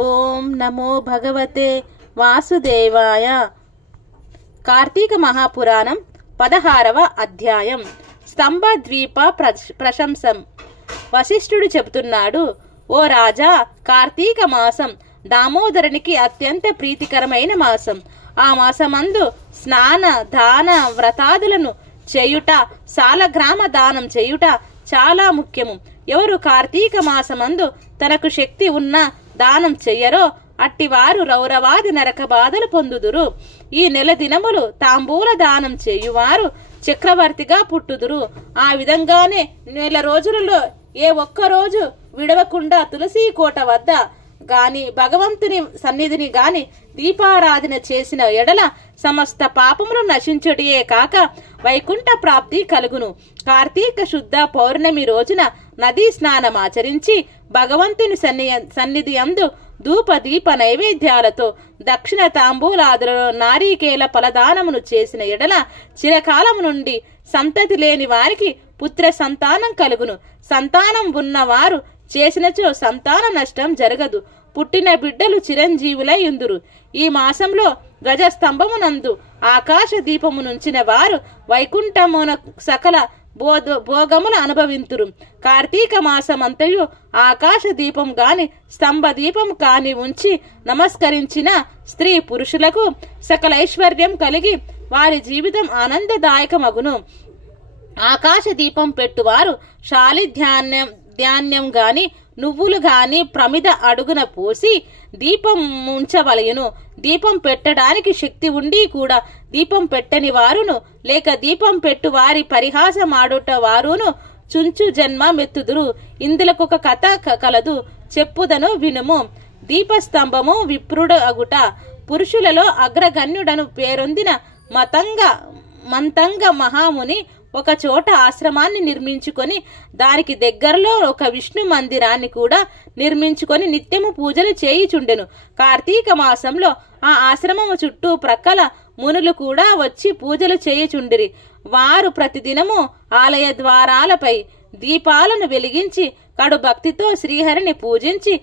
ఓం నమో భగవతే వాసుదేవాయ. కార్తీక మహాపురాణం 16వ అధ్యాయం. స్తంభద్వీప ప్రశంసం. వశిష్ఠుడు చెబుతున్నాడు, ఓ రాజా, కార్తీక మాసం దామోదరునికి అత్యంత ప్రీతికరమైన మాసం. ఆ మాసమందు స్నాన దాన వ్రతాదులను చేయుట, సాలగ్రామ దానం చేయుట చాలా ముఖ్యము. ఎవరు కార్తీక మాసమందు తనకు శక్తి ఉన్న దానం చెయ్యరో అట్టివారు రౌరవాది నరక బాధలు పొందుదురు. ఈ నెల దినములు తాంబూల దానం చేయువారు చక్రవర్తిగా పుట్టుదురు. ఆ విధంగానే నెల రోజులలో ఏ ఒక్కరోజు విడవకుండా తులసి కోట వద్ద గాని భగవంతుని సన్నిధిని గాని దీపారాధన చేసిన ఎడల సమస్త పాపములు నశించుటయే కాక వైకుంఠ ప్రాప్తి కలుగును. కార్తీక శుద్ధ పౌర్ణమి రోజున నదీ స్నానమాచరించి భగవంతుని సన్నిధి అందు ధూప దీప నైవేద్యాలతో దక్షిణ తాంబూలాదులలో నారీకేల ఫలదానమును చేసిన ఎడల చిరకాలము నుండి సంతతి లేని వారికి పుత్ర సంతానం కలుగును. సంతానం ఉన్నవారు చేసినచో సంతాన నష్టం జరగదు. పుట్టిన బిడ్డలు చిరంజీవులై ఉందురు. ఈ మాసంలో గజస్తంభమునందు ఆకాశ దీపము నుంచిన వారు వైకుంఠమున సకల భోగములు అనుభవింతురు. కార్తీక మాసమంతయు ఆకాశ దీపం గాని స్తంభ దీపం కాని ఉంచి నమస్కరించిన స్త్రీ పురుషులకు సకల ఐశ్వర్యం కలిగి వారి జీవితం ఆనందదాయకమగును. ఆకాశ దీపం పెట్టువారు శాలి ధాన్యం గాని నువ్వులు గాని ప్రమిద అడుగున పోసి దీపం ఉంచవలయును. దీపం పెట్టడానికి శక్తి ఉండి కూడా దీపం పెట్టని వారును లేక దీపం పెట్టు వారి పరిహాసమాడుట వారును చుంచు జన్మ మెత్తుదురు. ఇందులకొక కథ కలదు, చెప్పుదను వినుము. దీపస్తంభము విప్రుడు అగుట. పురుషులలో అగ్రగణ్యుడను పేరొందిన మంతంగ మహాముని ఒక చోట ఆశ్రమాన్ని నిర్మించుకొని దానికి దగ్గరలో ఒక విష్ణు మందిరాన్ని కూడా నిర్మించుకొని నిత్యము పూజలు చేయుచుండెను. కార్తీక మాసంలో ఆ ఆశ్రమము చుట్టూ ప్రక్కల మునులు కూడా వచ్చి పూజలు చేయుచుండిరి. వారు ప్రతిదినము ఆలయ ద్వారాలపై దీపాలను వెలిగించి కడు భక్తితో శ్రీహరిని పూజించి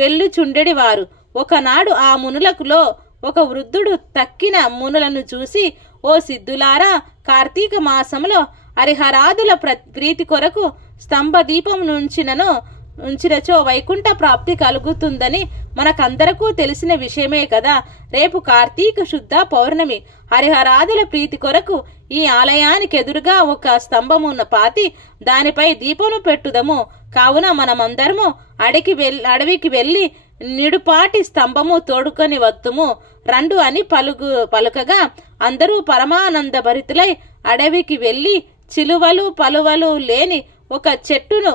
వెళ్ళుచుండెడి వారు. ఒకనాడు ఆ మునులకులో ఒక వృద్ధుడు తక్కిన మునులను చూసి, ఓ సిద్ధులారా, కార్తీక మాసంలో హరిహరాదుల ప్రీతి కొరకు స్తంభ దీపం ఉంచినచో వైకుంఠ ప్రాప్తి కలుగుతుందని మనకందరకు తెలిసిన విషయమే కదా. రేపు కార్తీక శుద్ధ పౌర్ణమి. హరిహరాదుల ప్రీతి కొరకు ఈ ఆలయానికి ఎదురుగా ఒక స్తంభమున్న పాతి దానిపై దీపము పెట్టుదము. కావున మనమందరము అడవికి వెళ్లి నిడుపాటి స్తంభము తోడుకొని వత్తుము రండు అని పలుకగా అందరూ పరమానంద భరితులై అడవికి వెళ్లి చిలువలు పలువలు లేని ఒక చెట్టును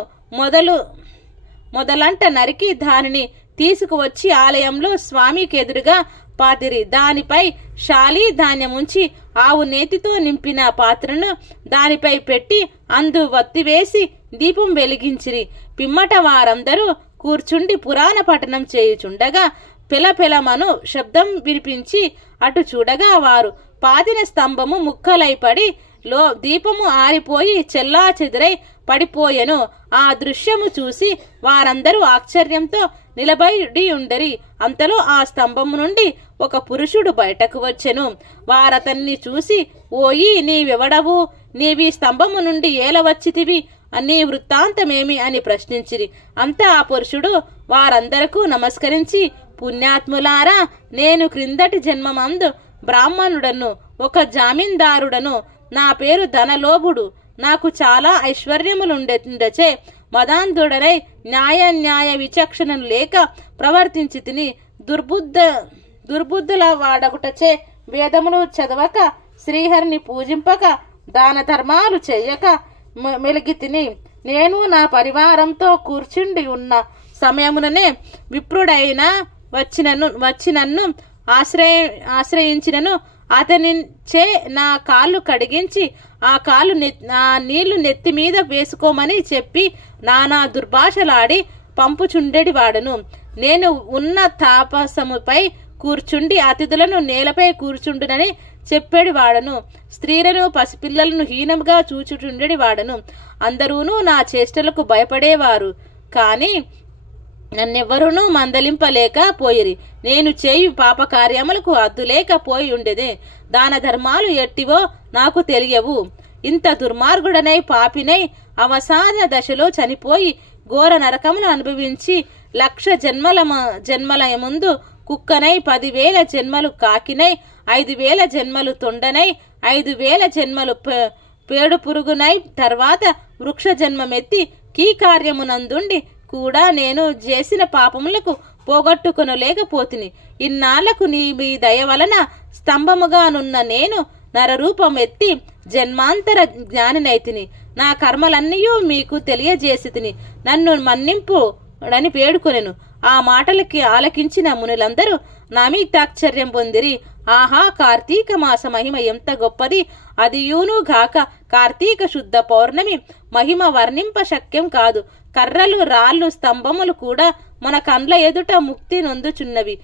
మొదలంట నరికి దానిని తీసుకువచ్చి ఆలయంలో స్వామికి ఎదురుగా పాతిరి. దానిపై శాలి ధాన్యముంచి ఆవు నేతితో నింపిన పాత్రను దానిపై పెట్టి అందు వత్తివేసి దీపం వెలిగించిరి. పిమ్మట వారందరూ కూర్చుండి పురాణ పఠనం చేయుచుండగా పిలపిలమను శబ్దం వినిపించి అటు చూడగా వారు పాతిన స్తంభము ముక్కలైపడి దీపము ఆరిపోయి చెల్లా చెదురై పడిపోయెను. ఆ దృశ్యము చూసి వారందరూ ఆశ్చర్యంతో నిలబడి ఉండరి. అంతలో ఆ స్తంభము నుండి ఒక పురుషుడు బయటకు వచ్చెను. వారతన్ని చూసి, ఓయి, నీవెవడవు? నీవి స్తంభము నుండి ఏల వచ్చితివి? నీ వృత్తాంతమేమి అని ప్రశ్నించిరి. అంతా ఆ పురుషుడు వారందరకు నమస్కరించి, పుణ్యాత్ములారా, నేను క్రిందటి జన్మమందు బ్రాహ్మణుడను, ఒక జామీందారుడను. నా పేరు ధనలోభుడు. నాకు చాలా ఐశ్వర్యములుండచే మదాంధుడనై న్యాయ విచక్షణను లేక ప్రవర్తించి తిని దుర్బుద్ధుల వాడగుటచే వేదములు చదవక శ్రీహరిని పూజింపక దాన ధర్మాలు చెయ్యక మెలిగి తిని నేను నా పరివారంతో కూర్చుండి ఉన్న సమయముననే విప్రుడైన వచ్చి నన్ను ఆశ్రయించినను. అతనిచే నా కాళ్ళు కడిగించి ఆ నీళ్లు నెత్తి మీద వేసుకోమని చెప్పి నానా దుర్భాషలాడి పంపుచుండెడి వాడను. నేను ఉన్న తాపసముపై కూర్చుండి అతిథులను నేలపై కూర్చుండునని చెప్పేడి వాడను. స్త్రీలను పసిపిల్లలను హీనముగా చూచుచుండెడి వాడను. అందరూనూ నా చేష్టలకు భయపడేవారు. కాని నన్నెవ్వరూనూ మందలింపలేక పోయిరి. నేను చేయు పాపకార్యములకు అద్దులేకపోయి ఉండేదే. దాన ధర్మాలు ఎట్టివో నాకు తెలియవు. ఇంత దుర్మార్గుడనై పాపినై అవసాన దశలో చనిపోయి ఘోర నరకమును అనుభవించి 1,00,000 జన్మల ముందు కుక్కనై 10,000 జన్మలు కాకినై 5,000 జన్మలు తొండనై 5,000 జన్మలు పేడు పురుగునై తర్వాత వృక్ష జన్మమెత్తి కీ కార్యమునందుండి కూడా నేను చేసిన పాపములకు పోగొట్టుకొనలేకపోతిని. ఇన్నాళ్లకు నీ మీ దయ వలన స్తంభముగానున్న నేను నరరూపం ఎత్తి జన్మాంతర జ్ఞానినైతిని. నా కర్మలన్నయూ మీకు తెలియజేసి తిని నన్ను మన్నింపుడని వేడుకొనెను. ఆ మాటలకి ఆలకించిన మునులందరూ నమితాశ్చర్యం పొందిరి. ఆహా, కార్తీక మాస మహిమ ఎంత గొప్పది! అదియూను గాక కార్తీక శుద్ధ పౌర్ణమి మహిమ వర్ణింప శక్యం కాదు. కర్రలు రాళ్ళు స్తంభములు కూడా మన కండ్ల ఎదుట ముక్తి నొందుచున్నవి.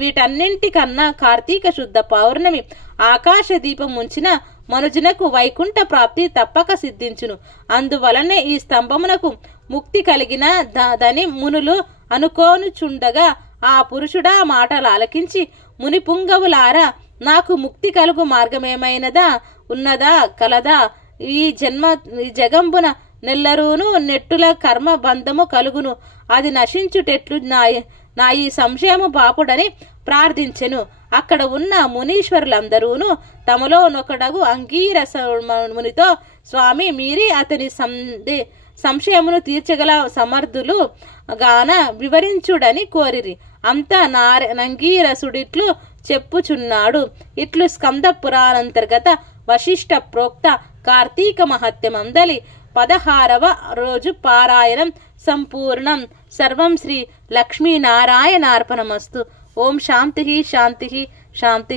వీటన్నింటికన్నా కార్తీక శుద్ధ పౌర్ణమి ఆకాశ దీపం ఉంచిన మనుజునకు వైకుంఠ ప్రాప్తి తప్పక సిద్ధించును. అందువలనే ఈ స్తంభమునకు ముక్తి కలిగిన దని మునులు అనుకోనుచుండగా ఆ పురుషుడా మాటలు ఆలకించి, ముని పుంగవులారా, నాకు ముక్తి కలుగు మార్గమేమైనదా ఉన్నదా కలదా? ఈ జగంబున నెల్లరూను నెట్టుల కర్మ బంధము కలుగును. అది నశించుటెట్లు నా ఈ సంశయము బాపుడని ప్రార్థించెను. అక్కడ ఉన్న మునీశ్వరులందరూను తమలో నొకడగు అంగీరస మునితో, స్వామి, మీరే అతని సంశయమును తీర్చగల సమర్థులు గాన వివరించుడని కోరిరి. అంతా నంగీరసుడిట్లు చెప్పుచున్నాడు. ఇట్లు స్కంద పురాణంతర్గత వశిష్ఠ ప్రోక్త కార్తీక మహత్యమందలి 16వ రోజు పారాయణం సంపూర్ణం. సర్వం శ్రీ లక్ష్మీనారాయణార్పణమస్తు. ఓం శాంతి శాంతి శాంతి.